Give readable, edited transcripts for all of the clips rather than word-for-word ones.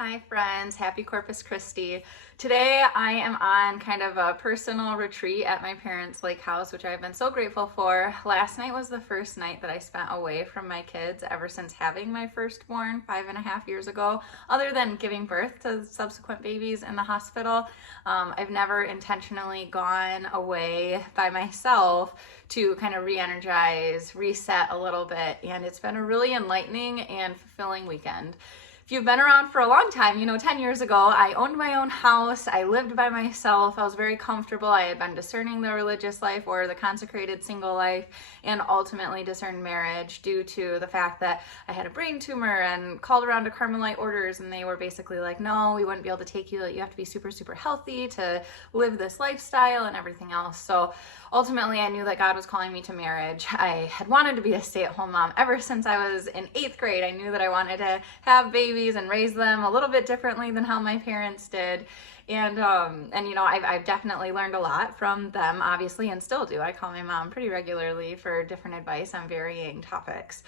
Hi friends, happy Corpus Christi. Today I am on kind of a personal retreat at my parents' lake house, which I've been so grateful for. Last night was the first night that I spent away from my kids ever since having my firstborn 5.5 years ago. Other than giving birth to subsequent babies in the hospital, I've never intentionally gone away by myself to kind of re-energize, reset a little bit, and it's been a really enlightening and fulfilling weekend. If you've been around for a long time, 10 years ago, I owned my own house. I lived by myself. I was very comfortable. I had been discerning the religious life or the consecrated single life, and ultimately discerned marriage due to the fact that I had a brain tumor and called around to Carmelite orders, and they were basically like, no, we wouldn't be able to take you. You have to be super, super healthy to live this lifestyle and everything else. So ultimately, I knew that God was calling me to marriage. I had wanted to be a stay-at-home mom ever since I was in 8th grade. I knew that I wanted to have babies and raise them a little bit differently than how my parents did. And I've definitely learned a lot from them, obviously, and still do. I call my mom pretty regularly for different advice on varying topics.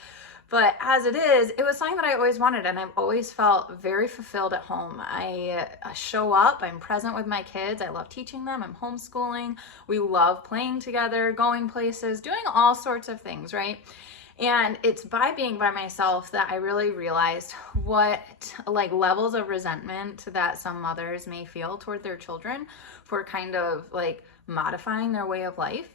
But as it is, it was something that I always wanted, and I've always felt very fulfilled at home. I show up, I'm present with my kids, I love teaching them, I'm homeschooling, we love playing together, going places, doing all sorts of things, right? And it's by being by myself that I really realized what levels of resentment that some mothers may feel toward their children for kind of modifying their way of life.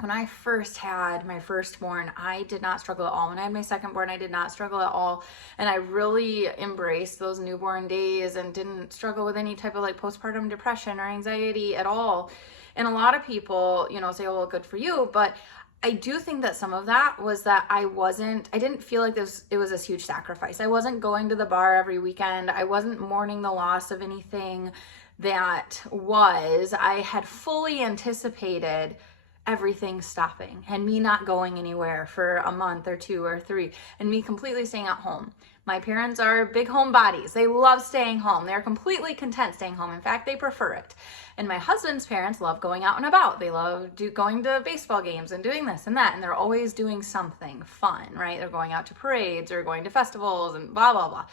When I first had my firstborn, I did not struggle at all. When I had my secondborn, I did not struggle at all. And I really embraced those newborn days and didn't struggle with any type of postpartum depression or anxiety at all. And a lot of people, say, oh, well, good for you. But I do think that some of that was that I didn't feel like it was this huge sacrifice. I wasn't going to the bar every weekend. I wasn't mourning the loss of anything I had fully anticipated everything stopping and me not going anywhere for a month or 2 or 3 and me completely staying at home. My parents are big homebodies. They love staying home. They're completely content staying home. In fact, they prefer it. And my husband's parents love going out and about. They love going to baseball games and doing this and that. And they're always doing something fun, right? They're going out to parades or going to festivals and blah, blah, blah.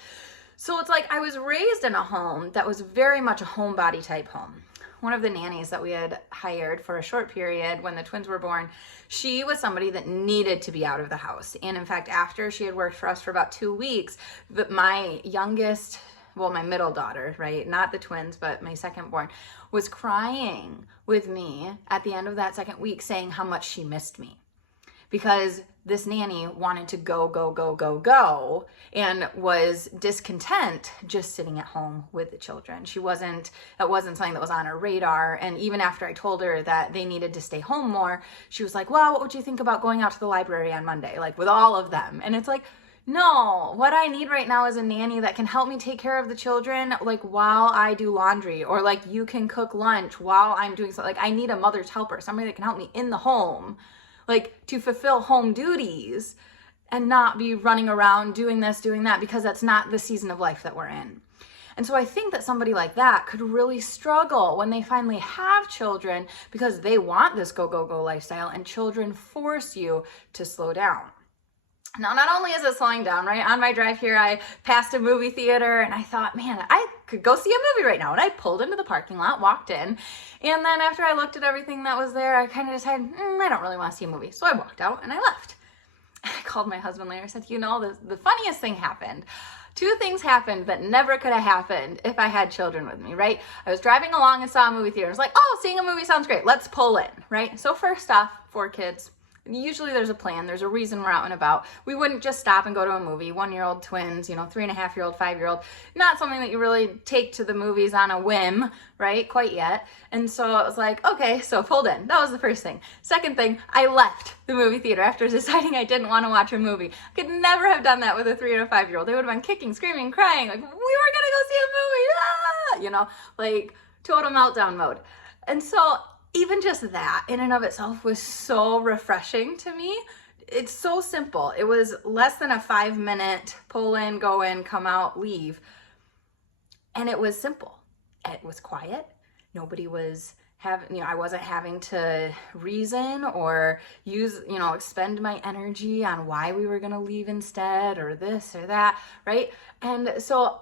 So it's like I was raised in a home that was very much a homebody type home. One of the nannies that we had hired for a short period when the twins were born, she was somebody that needed to be out of the house. And in fact, after she had worked for us for about 2 weeks, my youngest, my middle daughter, right, not the twins, but my second born, was crying with me at the end of that second week saying how much she missed me. Because this nanny wanted to go, and was discontent just sitting at home with the children. That wasn't something that was on her radar. And even after I told her that they needed to stay home more, she was like, well, what would you think about going out to the library on Monday, with all of them? And it's like, no, what I need right now is a nanny that can help me take care of the children, while I do laundry, or you can cook lunch while I'm doing something. I need a mother's helper, somebody that can help me in the home, to fulfill home duties and not be running around doing this, doing that, because that's not the season of life that we're in. And so I think that somebody like that could really struggle when they finally have children because they want this go lifestyle, and children force you to slow down. Now, not only is it slowing down, right? On my drive here, I passed a movie theater and I thought, man, I could go see a movie right now. And I pulled into the parking lot, walked in. And then after I looked at everything that was there, I kind of decided, I don't really want to see a movie. So I walked out and I left. I called my husband later. I said, the funniest thing happened. 2 things happened that never could have happened if I had children with me, right? I was driving along and saw a movie theater. I was like, oh, seeing a movie sounds great. Let's pull in, right? So first off, 4 kids. Usually there's a plan, there's a reason we're out and about. We wouldn't just stop and go to a movie. 1-year-old twins, 3.5-year-old, 5-year-old, not something that you really take to the movies on a whim, right? Quite yet. And so I was like, okay, so pulled in. That was the first thing. Second thing, I left the movie theater after deciding I didn't want to watch a movie. I could never have done that with a 3 and a 5-year-old. They would have been kicking, screaming, crying, we were gonna go see a movie, total meltdown mode. And so even just that in and of itself was so refreshing to me. It's so simple. It was less than a 5-minute pull in, go in, come out, leave. And it was simple. It was quiet. Nobody was I wasn't having to reason or expend my energy on why we were going to leave instead or this or that, right? And so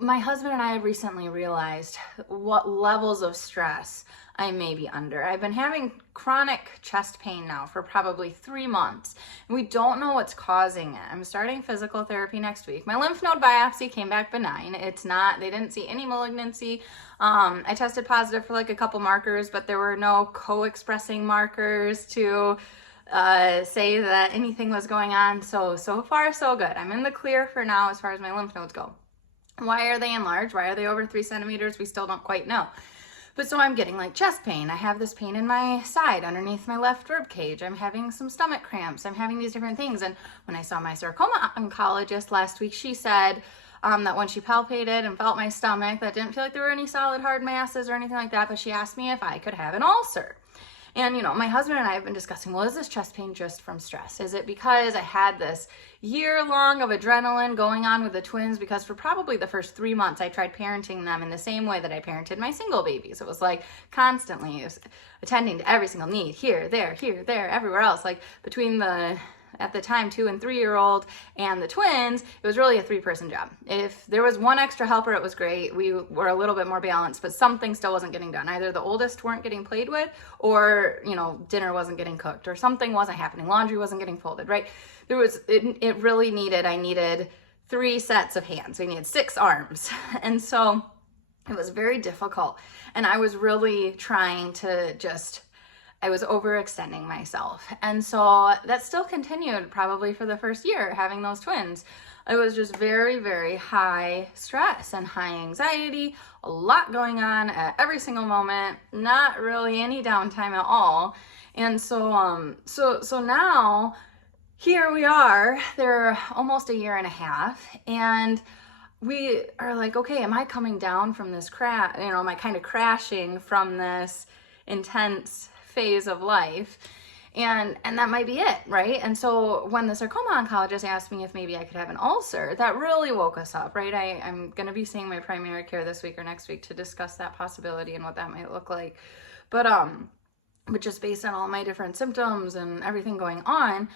my husband and I have recently realized what levels of stress I may be under. I've been having chronic chest pain now for probably 3 months, and we don't know what's causing it. I'm starting physical therapy next week. My lymph node biopsy came back benign. They didn't see any malignancy. I tested positive for like a couple markers, but there were no co-expressing markers to say that anything was going on. So far, so good. I'm in the clear for now as far as my lymph nodes go. Why are they enlarged? Why are they over 3 centimeters? We still don't quite know. But so I'm getting like chest pain. I have this pain in my side underneath my left rib cage. I'm having some stomach cramps. I'm having these different things. And when I saw my sarcoma oncologist last week, she said that when she palpated and felt my stomach, that didn't feel like there were any solid hard masses or anything like that. But she asked me if I could have an ulcer. And, my husband and I have been discussing, well, is this chest pain just from stress? Is it because I had this year long of adrenaline going on with the twins? Because for probably the first 3 months, I tried parenting them in the same way that I parented my single babies. It was like constantly attending to every single need, here, there, everywhere else. Like between the, at the time, 2 and 3 year old and the twins, it was really a 3-person job. If there was one extra helper, it was great. We were a little bit more balanced, but something still wasn't getting done. Either the oldest weren't getting played with, or, dinner wasn't getting cooked, or something wasn't happening. Laundry wasn't getting folded, right? I needed 3 sets of hands. We needed 6 arms. And so it was very difficult. And I was really trying to I was overextending myself. And so that still continued probably for the first year, having those twins. It was just very, very high stress and high anxiety, a lot going on at every single moment, not really any downtime at all. And so now here we are, they're almost a year and a half, and we are like, okay, am I coming down from this am I kind of crashing from this intense phase of life? And that might be it, right? And so when the sarcoma oncologist asked me if maybe I could have an ulcer, that really woke us up, right? I'm going to be seeing my primary care this week or next week to discuss that possibility and what that might look like. But just based on all my different symptoms and everything going on,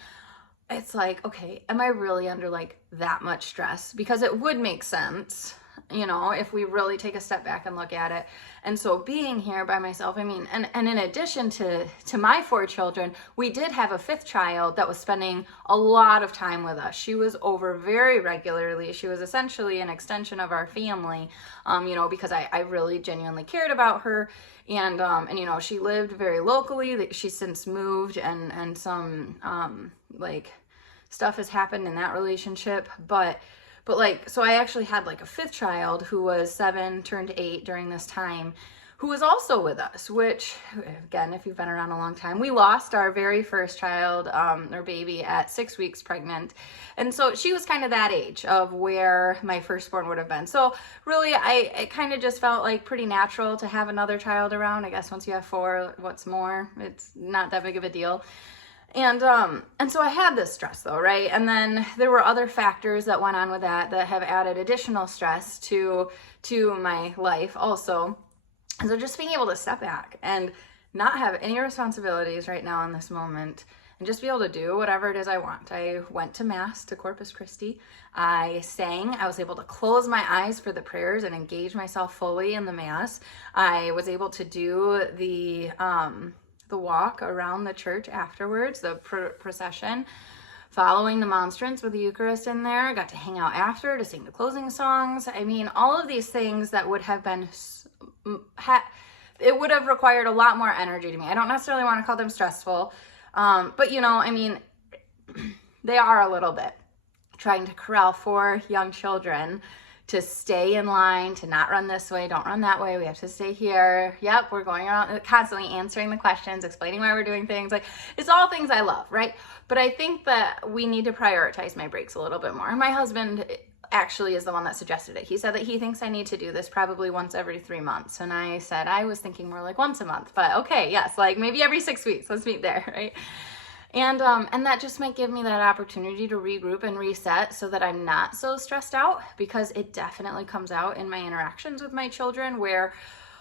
it's like, okay, am I really under like that much stress? Because it would make sense, if we really take a step back and look at it. And so being here by myself, and in addition to my 4 children, we did have a 5th child that was spending a lot of time with us. She was over very regularly. She was essentially an extension of our family, because I really genuinely cared about her. And she lived very locally. She's since moved, and some, stuff has happened in that relationship, but so I actually had like a 5th child who was 7, turned 8 during this time, who was also with us, which, again, if you've been around a long time, we lost our very first child, or baby, at 6 weeks pregnant. And so she was kind of that age of where my firstborn would have been. So really, it kind of just felt like pretty natural to have another child around. I guess once you have 4, what's more? It's not that big of a deal. And so I had this stress though, right? And then there were other factors that went on with that have added additional stress to my life also. And so just being able to step back and not have any responsibilities right now in this moment and just be able to do whatever it is I want. I went to Mass, to Corpus Christi. I sang. I was able to close my eyes for the prayers and engage myself fully in the Mass. I was able to do the walk around the church afterwards, the procession, following the monstrance with the Eucharist in there. Got to hang out after to sing the closing songs. All of these things that would have been, it would have required a lot more energy to me. I don't necessarily want to call them stressful, but they are a little bit. Trying to corral 4 young children to stay in line, to not run this way, don't run that way, we have to stay here. Yep, we're going around constantly answering the questions, explaining why we're doing things. Like, it's all things I love, right? But I think that we need to prioritize my breaks a little bit more. My husband actually is the one that suggested it. He said that he thinks I need to do this probably once every 3 months. And I said, I was thinking more like once a month, but okay, yes, like maybe every 6 weeks, let's meet there, right? And that just might give me that opportunity to regroup and reset so that I'm not so stressed out, because it definitely comes out in my interactions with my children where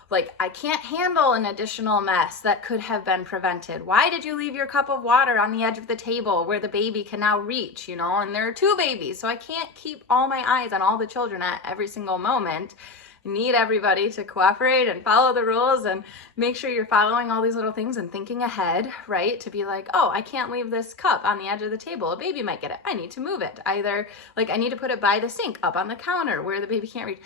like, I can't handle an additional mess that could have been prevented. Why did you leave your cup of water on the edge of the table where the baby can now reach, and there are 2 babies, so I can't keep all my eyes on all the children at every single moment. I need everybody to cooperate and follow the rules and make sure you're following all these little things and thinking ahead, right? To be like, oh, I can't leave this cup on the edge of the table. A baby might get it. I need to move it. Either like I need to put it by the sink, up on the counter where the baby can't reach.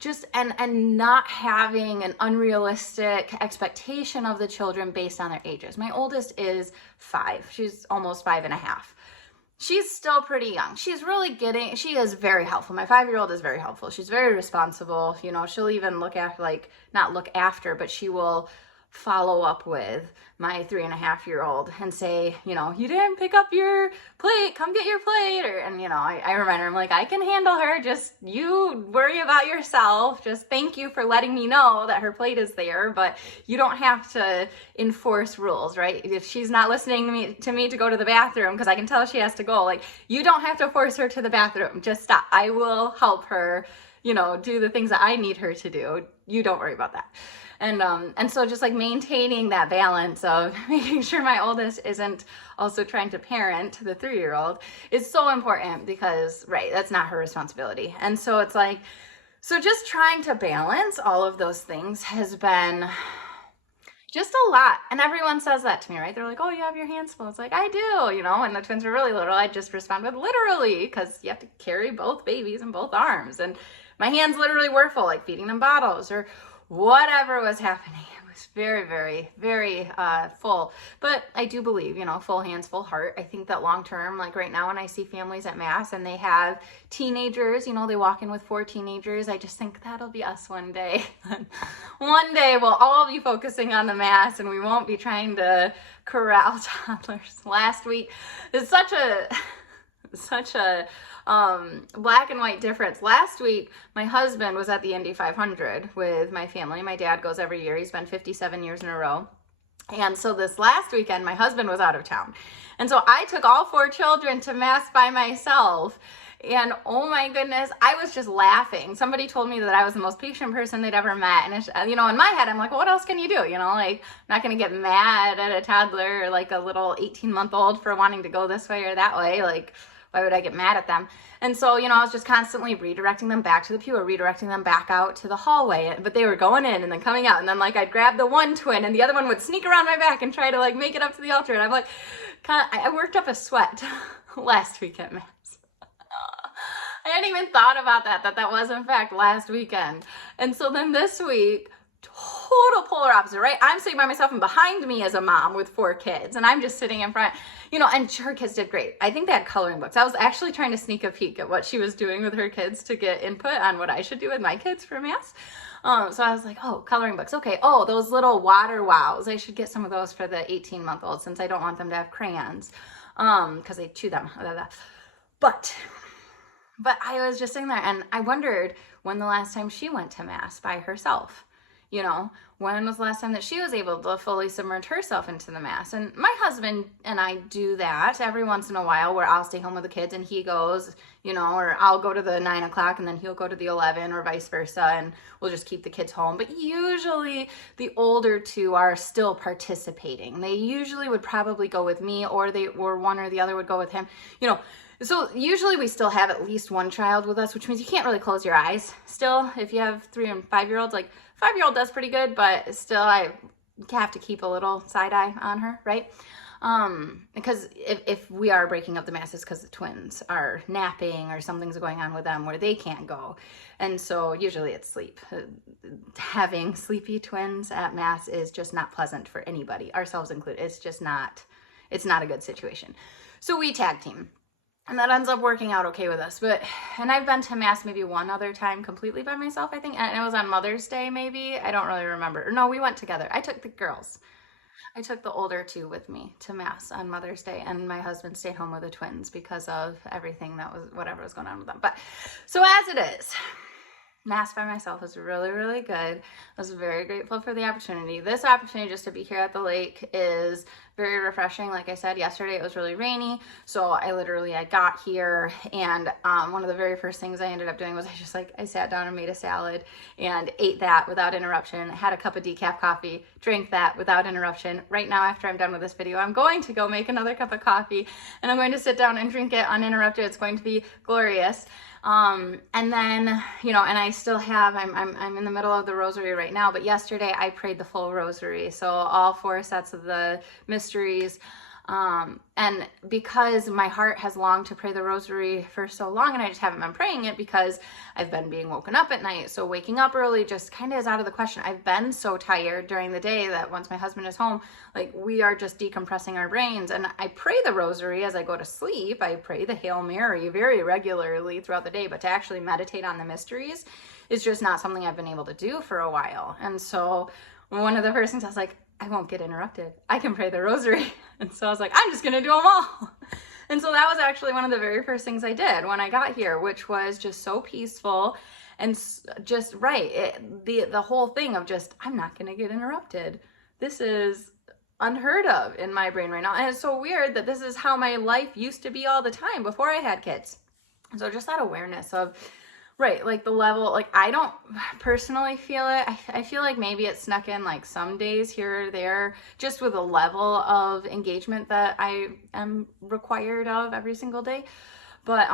Just and not having an unrealistic expectation of the children based on their ages. My oldest is 5. She's almost 5.5. She's still pretty young. She is very helpful. My 5-year-old is very helpful. She's very responsible. She'll even look after, not look after, but she will follow up with my 3.5-year-old and say, you didn't pick up your plate, come get your plate. I remind her, I'm like, I can handle her. Just you worry about yourself. Just thank you for letting me know that her plate is there, but you don't have to enforce rules, right? If she's not listening to me to go to the bathroom, because I can tell she has to go, you don't have to force her to the bathroom. Just stop. I will help her, do the things that I need her to do. You don't worry about that. And so just maintaining that balance of making sure my oldest isn't also trying to parent the 3-year-old is so important because, right, that's not her responsibility. And so it's so just trying to balance all of those things has been just a lot. And everyone says that to me, right? They're like, oh, you have your hands full. It's like, I do, and the twins were really little. I just respond with literally, because you have to carry both babies in both arms. And my hands literally were full, feeding them bottles or whatever was happening. It was very, very, very full. But I do believe, full hands, full heart. I think that long term, right now when I see families at Mass and they have teenagers, they walk in with 4 teenagers, I just think that'll be us one day. One day we'll all be focusing on the Mass and we won't be trying to corral toddlers. Last week is such a black and white difference. Last week, my husband was at the Indy 500 with my family. My dad goes every year. He's been 57 years in a row. And so this last weekend, my husband was out of town. And so I took all 4 children to Mass by myself. And oh my goodness, I was just laughing. Somebody told me that I was the most patient person they'd ever met. And, in my head, I'm like, well, what else can you do? I'm not going to get mad at a toddler or a little 18-month-old for wanting to go this way or that way. Why would I get mad at them? And so, I was just constantly redirecting them back to the pew or redirecting them back out to the hallway. But they were going in and then coming out. And then I'd grab the one twin and the other one would sneak around my back and try to make it up to the altar. And I'm I worked up a sweat last week at Mass. I hadn't even thought about that was in fact last weekend. And so then this week, total polar opposite, right? I'm sitting by myself and behind me is a mom with 4 kids and I'm just sitting in front, and her kids did great. I think they had coloring books. I was actually trying to sneak a peek at what she was doing with her kids to get input on what I should do with my kids for Mass. So I was like, oh, coloring books. Okay. Oh, those little water wows. I should get some of those for the 18-month-old since I don't want them to have crayons. Cause they chew them. But I was just sitting there and I wondered when the last time she went to Mass by herself. When was the last time that she was able to fully submerge herself into the Mass? And my husband and I do that every once in a while where I'll stay home with the kids and he goes, or I'll go to the 9 o'clock and then he'll go to the 11 or vice versa and we'll just keep the kids home. But usually the older 2 are still participating. They usually would probably go with me or one or the other would go with him, So usually we still have at least one child with us, which means you can't really close your eyes still. If you have 3 and 5-year-olds, 5-year-old does pretty good, but still I have to keep a little side eye on her, right? Because if we are breaking up the Masses because the twins are napping or something's going on with them where they can't go. And so usually it's sleep. Having sleepy twins at Mass is just not pleasant for anybody, ourselves included. It's not a good situation. So we tag team. And that ends up working out okay with us. And I've been to Mass maybe one other time completely by myself, I think. And it was on Mother's Day, maybe. I don't really remember. No, we went together. I took the girls. I took the older 2 with me to Mass on Mother's Day. And my husband stayed home with the twins because of everything whatever was going on with them. But so as it is, Mass by myself was really, really good. I was very grateful for the opportunity. This opportunity just to be here at the lake is very refreshing. Like I said, yesterday it was really rainy, so I got here, and one of the very first things I ended up doing was I sat down and made a salad and ate that without interruption, had a cup of decaf coffee, drank that without interruption. Right now, after I'm done with this video, I'm going to go make another cup of coffee, and I'm going to sit down and drink it uninterrupted. It's going to be glorious. And then, and I still have, I'm in the middle of the rosary right now, but yesterday I prayed the full rosary. So all 4 sets of the mysteries. And because my heart has longed to pray the rosary for so long, and I just haven't been praying it because I've been being woken up at night. So waking up early just kind of is out of the question. I've been so tired during the day that once my husband is home, we are just decompressing our brains. And I pray the rosary as I go to sleep. I pray the Hail Mary very regularly throughout the day, but to actually meditate on the mysteries is just not something I've been able to do for a while. And so one of the first things I was like, I won't get interrupted. I can pray the rosary. And so I was like, I'm just going to do them all. And so that was actually one of the very first things I did when I got here, which was just so peaceful and just right. The whole thing of just, I'm not going to get interrupted. This is unheard of in my brain right now. And it's so weird that this is how my life used to be all the time before I had kids. So just that awareness of, right, the level, I don't personally feel it. I feel like maybe it snuck in some days here or there, just with a level of engagement that I am required of every single day. But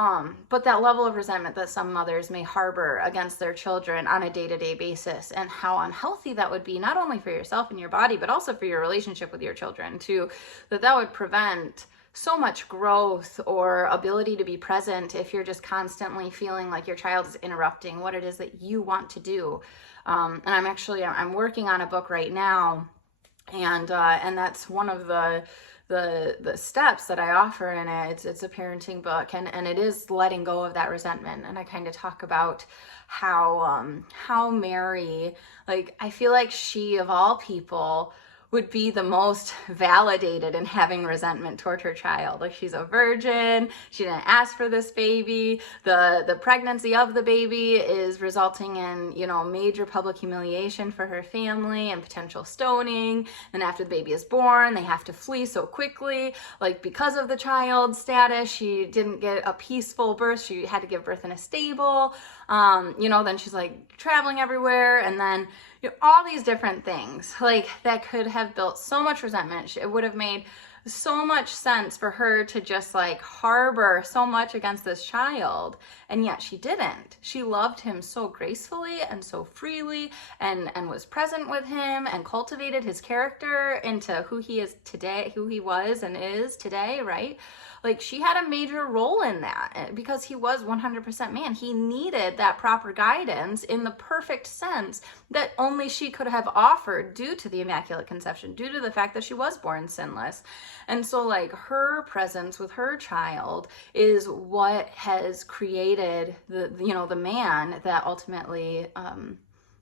that level of resentment that some mothers may harbor against their children on a day-to-day basis, and how unhealthy that would be, not only for yourself and your body, but also for your relationship with your children too, that would prevent so much growth or ability to be present if you're just constantly feeling like your child is interrupting what it is that you want to do. And I'm working on a book right now, and that's one of the steps that I offer in it. It's a parenting book, and it is letting go of that resentment. And I kind of talk about how Mary, I feel like she of all people would be the most validated in having resentment toward her child. She's a virgin, she didn't ask for this baby, the pregnancy of the baby is resulting in, major public humiliation for her family and potential stoning. And after the baby is born, they have to flee so quickly, because of the child's status. She didn't get a peaceful birth, she had to give birth in a stable. Then she's traveling everywhere, and then all these different things that could have built so much resentment. It would have made so much sense for her to just harbor so much against this child, and yet she didn't. She loved him so gracefully and so freely, and was present with him and cultivated his character into who he is today, who he was and is today, right? She had a major role in that because he was 100% man. He needed that proper guidance in the perfect sense that only she could have offered due to the Immaculate Conception, due to the fact that she was born sinless. And so her presence with her child is what has created the man that ultimately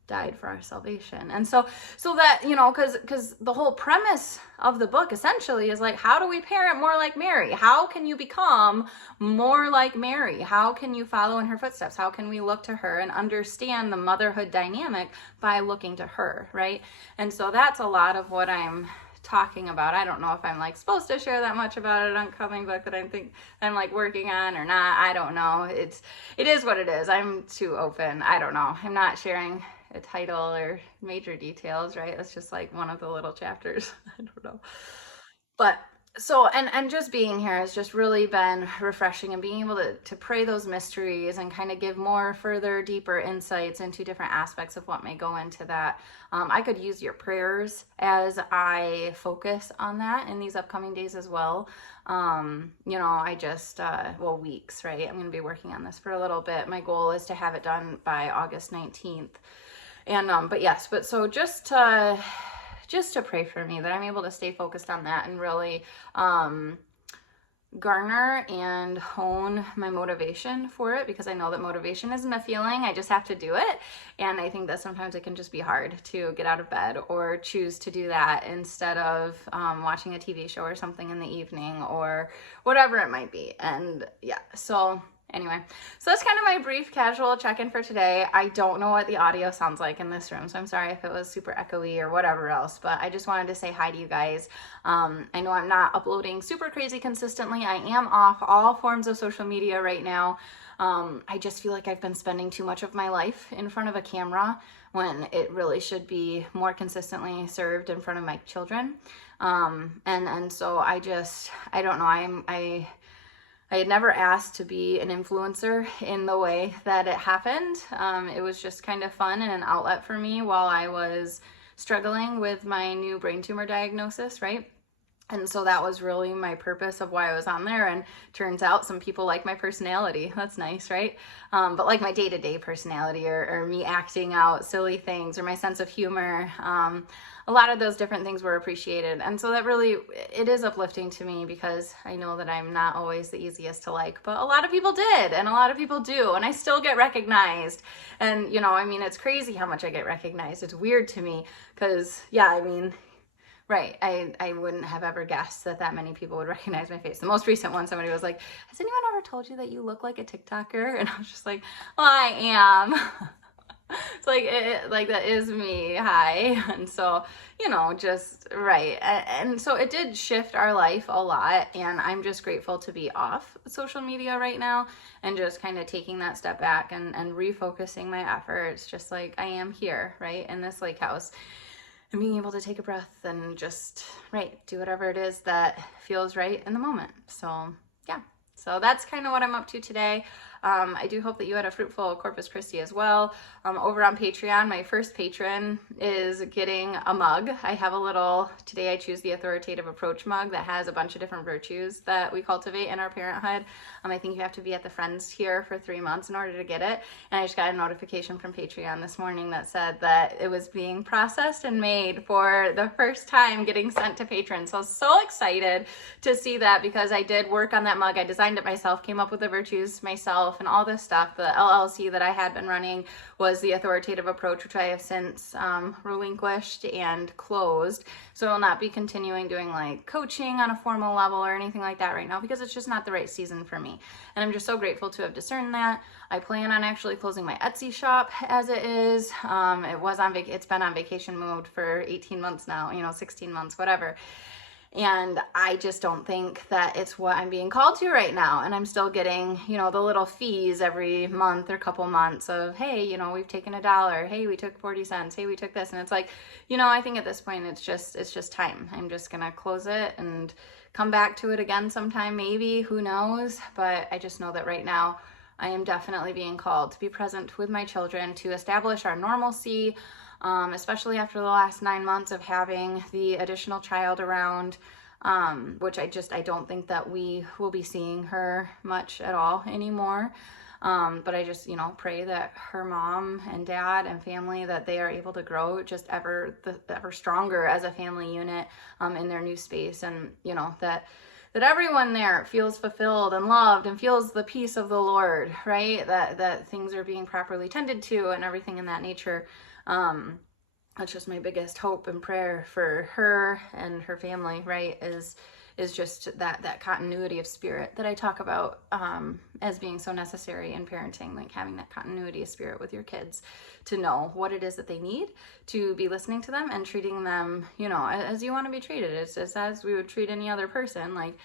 died for our salvation. And so that, because the whole premise of the book essentially is how do we parent more like Mary? How can you become more like Mary? How can you follow in her footsteps? How can we look to her and understand the motherhood dynamic by looking to her, right? And so that's a lot of what I'm talking about. I don't know if I'm supposed to share that much about an upcoming book that I'm working on or not. I don't know. It is what it is. I'm too open. I don't know. I'm not sharing a title or major details, right? That's just one of the little chapters. I don't know. But so, and just being here has just really been refreshing, and being able to pray those mysteries and kind of give more further, deeper insights into different aspects of what may go into that. I could use your prayers as I focus on that in these upcoming days as well. I just, weeks, right? I'm going to be working on this for a little bit. My goal is to have it done by August 19th. And, so just to pray for me that I'm able to stay focused on that and really, garner and hone my motivation for it, because I know that motivation isn't a feeling. I just have to do it. And I think that sometimes it can just be hard to get out of bed or choose to do that instead of watching a TV show or something in the evening or whatever it might be. And yeah, so anyway, so that's kind of my brief casual check-in for today. I don't know what the audio sounds like in this room, so I'm sorry if it was super echoey or whatever else, but I just wanted to say hi to you guys. I know I'm not uploading super crazy consistently. I am off all forms of social media right now. I just feel like I've been spending too much of my life in front of a camera when it really should be more consistently served in front of my children. And so I don't know, I had never asked to be an influencer in the way that it happened. It was just kind of fun and an outlet for me while I was struggling with my new brain tumor diagnosis, right? And so that was really my purpose of why I was on there. And turns out some people like my personality. That's nice, right? But like my day-to-day personality or me acting out silly things or my sense of humor, a lot of those different things were appreciated. And so that really, it is uplifting to me because I know that I'm not always the easiest to like, but a lot of people did and a lot of people do. And I still get recognized. And, you know, I mean, it's crazy how much I get recognized. It's weird to me because, yeah, I mean, right. I wouldn't have ever guessed that many people would recognize my face. The most recent one, somebody was like, has anyone ever told you that you look like a TikToker? And I was just like, well, I am. It's like that is me. Hi. And so, you know, just right. And so it did shift our life a lot. And I'm just grateful to be off social media right now and just kind of taking that step back and refocusing my efforts, just like I am here, right, in this lake house. And being able to take a breath and just, right, do whatever it is that feels right in the moment. So, yeah. So that's kind of what I'm up to today. I do hope that you had a fruitful Corpus Christi as well. Over on Patreon, my first patron is getting a mug. I have a little, today I choose the Authoritative Approach mug that has a bunch of different virtues that we cultivate in our parenthood. I think you have to be at the Friends tier for 3 months in order to get it. And I just got a notification from Patreon this morning that said that it was being processed and made for the first time getting sent to patrons. So I was so excited to see that because I did work on that mug. I designed it myself, came up with the virtues myself and all this stuff. The LLC that I had been running was the Authoritative Approach, which I have since relinquished and closed. So I'll not be continuing doing like coaching on a formal level or anything like that right now because it's just not the right season for me. And I'm just so grateful to have discerned that. I plan on actually closing my Etsy shop as it is. It's been on vacation mode for 18 months now, 16 months, whatever. And I just don't think that it's what I'm being called to right now. And I'm still getting, the little fees every month or couple months of, hey, we've taken $1. Hey, we took 40 cents. Hey, we took this. And it's like, I think at this point, it's just time. I'm just going to close it and come back to it again sometime, maybe, who knows? But I just know that right now I am definitely being called to be present with my children, to establish our normalcy, especially after the last 9 months of having the additional child around, which I don't think that we will be seeing her much at all anymore. But I just, pray that her mom and dad and family, that they are able to grow just ever stronger as a family unit, in their new space. And, that everyone there feels fulfilled and loved and feels the peace of the Lord, right? That things are being properly tended to and everything in that nature. That's just my biggest hope and prayer for her and her family, right? Is just that continuity of spirit that I talk about as being so necessary in parenting, like having that continuity of spirit with your kids, to know what it is that they need, to be listening to them and treating them, as you want to be treated. It's as we would treat any other person, like,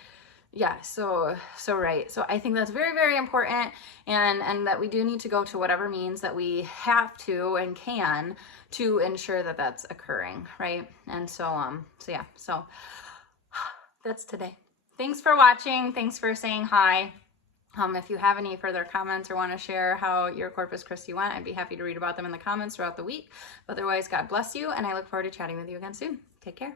yeah, so right. So I think that's very, very important, and that we do need to go to whatever means that we have to and can to ensure that that's occurring, right? And so yeah, so that's today. Thanks for watching. Thanks for saying hi. If you have any further comments or want to share how your Corpus Christi went, I'd be happy to read about them in the comments throughout the week. Otherwise, God bless you, and I look forward to chatting with you again soon. Take care.